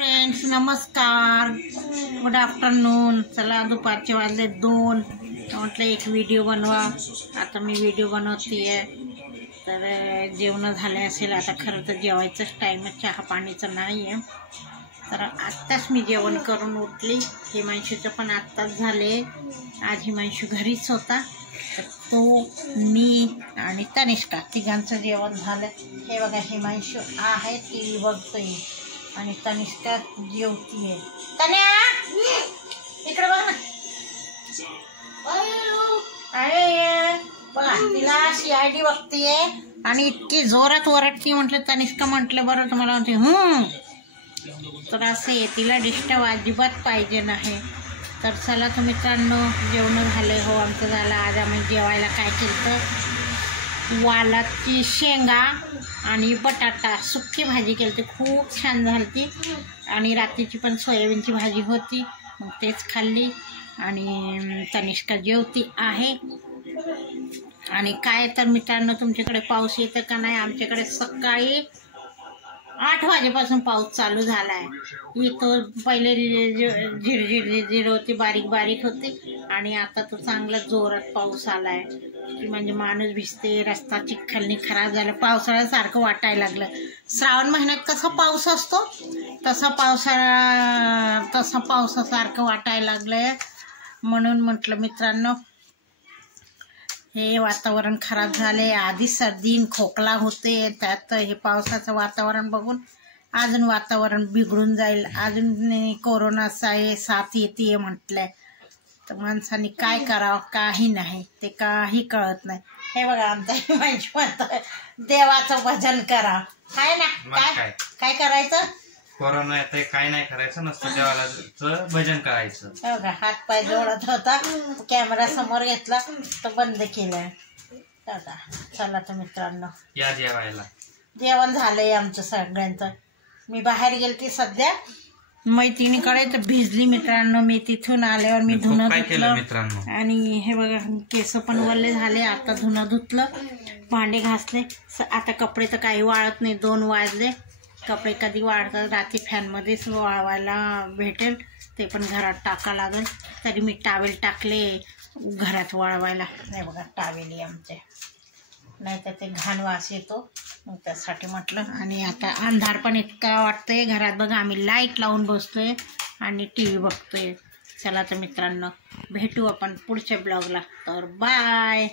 Friends नमस्कार, good afternoon. चला दुपारचे वाजले 2, म्हटलं एक व्हिडिओ बनवा। आता मी व्हिडिओ बनवतीये, तर जेवण झाले असेल आता। खरं तर जेवायचंच टाईम आहे, चहा पाणीचं नाही आहे। तर आत्ताच मी जेवण करून उठली। हिमांशूचं पण आत्ताच झाले। आज हिमांशू घरीच होता, तर तो मी आणि तनिष्का तिघांचं जेवण झालं। हे बघा, हिमांशू आहे टी व्ही बघतोय आणि तनिष्का जेवतीये। तन्या इकडे बघ ना, अरे बघा तिला CID बघतीये आणि इतकी जोरात ओरडती। म्हटलं तनिष्का, म्हटलं बरं तुम्हाला म्हणते तर असं आहे, तिला डिस्टर्ब अजिबात पाहिजे नाही। तर चला तर मित्रांनो, जेवण झाले हो आमचं झालं। आज आम्ही जेवायला काय केलं, वालाची शेंगा आणि बटाटा सुक्की भाजी केली, खूप छान झाली। आणि रात्रीची पण सोयाबीनची भाजी होती, मग तेच खाल्ली। आणि तनिष्का जेवती आहे। आणि काय तर मित्रांनो, तुमच्याकडे पाऊस येतं का नाही? आमच्याकडे सकाळी 8 वाजेपासून पाऊस चालू झाला आहे। इथं पहिले झिरझिर होती, बारीक बारीक होती, आणि आता तो चांगला जोरात पाऊस आला आहे की म्हणजे माणूस भिजते, रस्ता चिखलनी खराब झाला, पावसाळ्यासारखं वाटायला लागलं। श्रावण महिन्यात कसा पाऊस असतो तसा पावसासारखं वाटायला लागलंय। म्हणून म्हटलं मित्रांनो, हे वातावरण खराब झाले। आधी सर्दी खोकला होते, त्यात हे पावसाचं वातावरण बघून अजून वातावरण बिघडून जाईल। अजून कोरोनाचा साथ येते म्हटलंय, तर माणसाने काय करावं, काही नाही, ते काही कळत नाही। हे बघा, आमचा हिमांशू म्हणतो देवाचं भजन करा, काय ना काय काय करायचं, कोरोना येते काय नाही करायचं, नसतं देवाचं भजन करायचं। बघा हात पाय जोडत होता, कॅमेरा समोर घेतला तर बंद केलाय। बघा चला तर मित्रांनो, या जेवायला। जेवण झालंय आमचं सगळ्यांचं। मी बाहेर गेलती सध्या मैत्रिणीकडे, तर भिजली मित्रांनो। मी तिथून आल्यावर मी धुणं धुतलं मित्रांनो, आणि हे बघा केस पण वल्ले झाले। आता धुणं धुतलं, भांडे घासले। आता कपडे तर काही वाळत नाही, 2 वाजले। कपडे कधी वाळतात, रात्री फॅनमध्येच वाळवायला भेटेल, ते पण घरात टाका लागेल। तरी मी टावेल टाकले घरात वाळवायला। नाही बघा टावेल आमचे, नाही तर ते घाण वास येतो, मग त्यासाठी म्हटलं। आणि आता अंधार पण इतका वाटतंय घरात, बघा आम्ही लाईट लावून बसतोय आणि TV बघतोय। चला तर मित्रांनो, भेटू आपण पुढच्या ब्लॉगला, तर बाय।